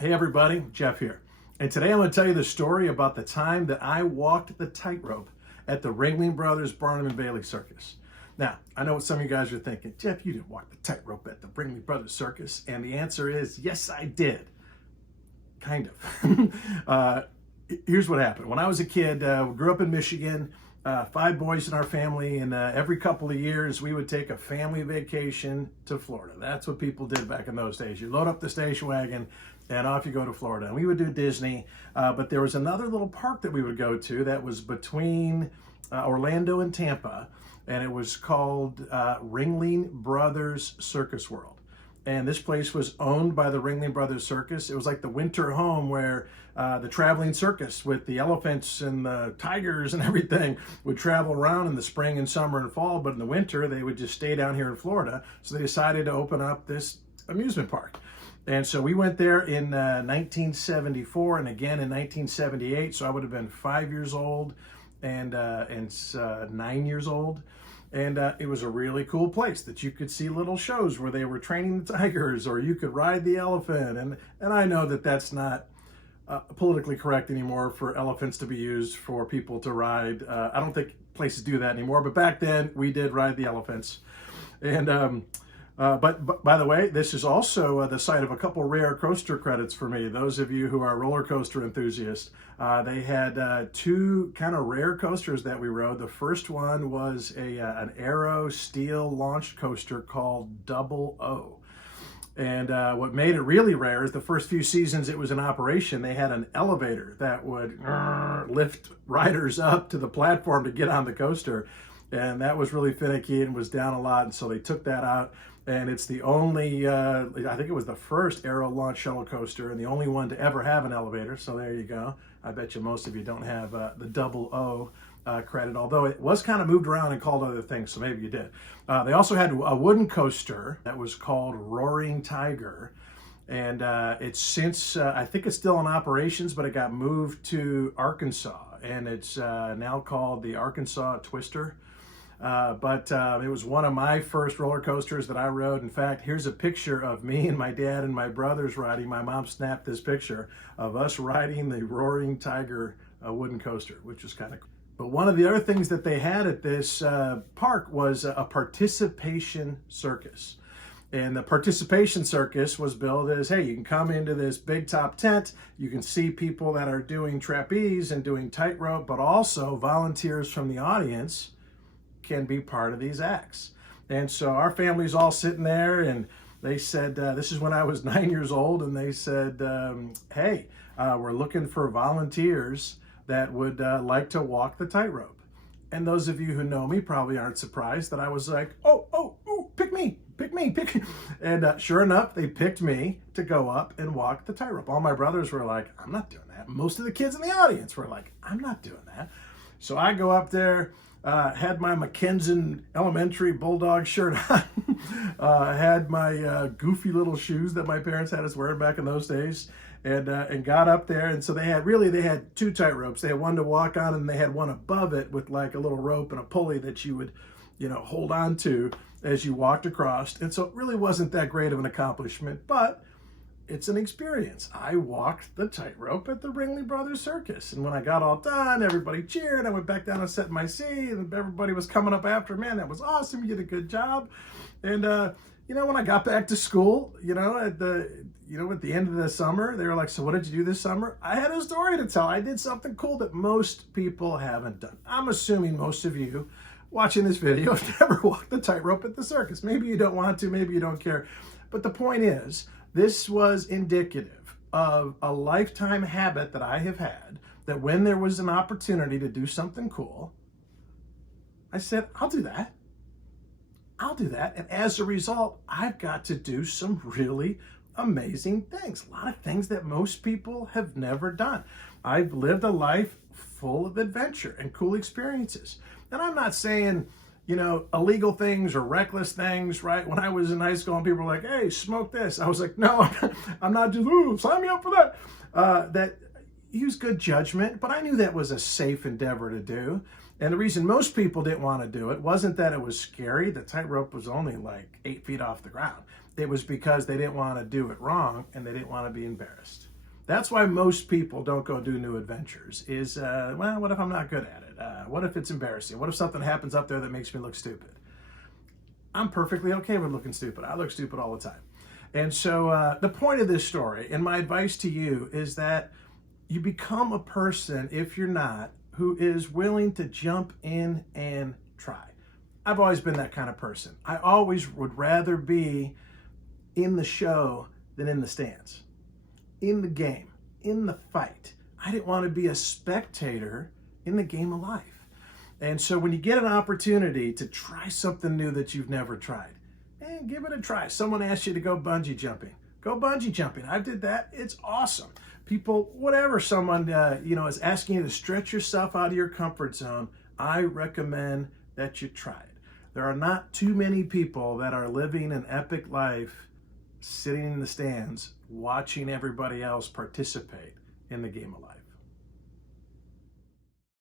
Hey everybody, Jeff here. And today I'm going to tell you the story about the time that I walked the tightrope at the Ringling Brothers Barnum and Bailey Circus. Now, I know what some of you guys are thinking. Jeff, you didn't walk the tightrope at the Ringling Brothers Circus. And the answer is, yes, I did. Kind of. Here's what happened. When I was a kid, we grew up in Michigan, 5 boys in our family, and every couple of years we would take a family vacation to Florida. That's what people did back in those days. You load up the station wagon and off you go to Florida. And we would do Disney, but there was another little park that we would go to that was between Orlando and Tampa, and it was called Ringling Brothers Circus World. And this place was owned by the Ringling Brothers Circus. It was like the winter home where the traveling circus with the elephants and the tigers and everything would travel around in the spring and summer and fall, but in the winter they would just stay down here in Florida. So they decided to open up this amusement park. And so we went there in 1974 and again in 1978. So I would have been 5 years old and 9 years old. And it was a really cool place that you could see little shows where they were training the tigers, or you could ride the elephant. And I know that that's not politically correct anymore for elephants to be used for people to ride. I don't think places do that anymore, but back then we did ride the elephants. And but by the way, this is also the site of a couple rare coaster credits for me. Those of you who are roller coaster enthusiasts, they had 2 kind of rare coasters that we rode. The first one was an Aero steel launched coaster called Double O. And what made it really rare is the first few seasons it was in operation, they had an elevator that would lift riders up to the platform to get on the coaster. And that was really finicky and was down a lot. And so they took that out. And it's the only, I think it was the first Aero launch shuttle coaster and the only one to ever have an elevator. So there you go. I bet you most of you don't have the Double O credit, although it was kind of moved around and called other things, so maybe you did. They also had a wooden coaster that was called Roaring Tiger. And it's since, I think it's still in operations, but it got moved to Arkansas. And it's now called the Arkansas Twister. But it was one of my first roller coasters that I rode. In fact, here's a picture of me and my dad and my brothers riding. My mom snapped this picture of us riding the Roaring Tiger wooden coaster, which was kind of cool. But one of the other things that they had at this park was a participation circus. And the participation circus was billed as, hey, you can come into this big top tent, you can see people that are doing trapeze and doing tightrope, but also volunteers from the audience can be part of these acts. And so our family's all sitting there, and they said, this is when I was 9 years old, and they said, hey, we're looking for volunteers that would like to walk the tightrope. And those of you who know me probably aren't surprised that I was like, oh, pick me. And sure enough, they picked me to go up and walk the tightrope. All my brothers were like, I'm not doing that. Most of the kids in the audience were like, I'm not doing that. So I go up there, had my Mackenzie elementary bulldog shirt on, had my goofy little shoes that my parents had us wearing back in those days, and got up there. And so they had 2 tight ropes. They had one to walk on, and they had one above it with like a little rope and a pulley that you would, hold on to as you walked across. And so it really wasn't that great of an accomplishment, but it's an experience. I walked the tightrope at the Ringling Brothers Circus. And when I got all done, everybody cheered. I went back down and sat in my seat, and everybody was coming up after, man, that was awesome. You did a good job. And, when I got back to school, at the end of the summer, they were like, so what did you do this summer? I had a story to tell. I did something cool that most people haven't done. I'm assuming most of you watching this video have never walked the tightrope at the circus. Maybe you don't want to, maybe you don't care. But the point is, this was indicative of a lifetime habit that I have had, that when there was an opportunity to do something cool, I said, I'll do that. And as a result, I've got to do some really amazing things. A lot of things that most people have never done. I've lived a life full of adventure and cool experiences. And I'm not saying, illegal things or reckless things, right? When I was in high school and people were like, hey, smoke this. I was like, no, I'm not just, sign me up for that. That use good judgment, but I knew that was a safe endeavor to do. And the reason most people didn't want to do it wasn't that it was scary. The tightrope was only like 8 feet off the ground. It was because they didn't want to do it wrong and they didn't want to be embarrassed. That's why most people don't go do new adventures is, well, what if I'm not good at it? What if it's embarrassing? What if something happens up there that makes me look stupid? I'm perfectly okay with looking stupid. I look stupid all the time. And so the point of this story and my advice to you is that you become a person, if you're not, who is willing to jump in and try. I've always been that kind of person. I always would rather be in the show than in the stands, in the game, in the fight. I didn't want to be a spectator in the game of life. And so when you get an opportunity to try something new that you've never tried, man, give it a try. Someone asks you to go bungee jumping. Go bungee jumping. I did that. It's awesome. People, whatever someone is asking you to stretch yourself out of your comfort zone, I recommend that you try it. There are not too many people that are living an epic life sitting in the stands watching everybody else participate in the game of life.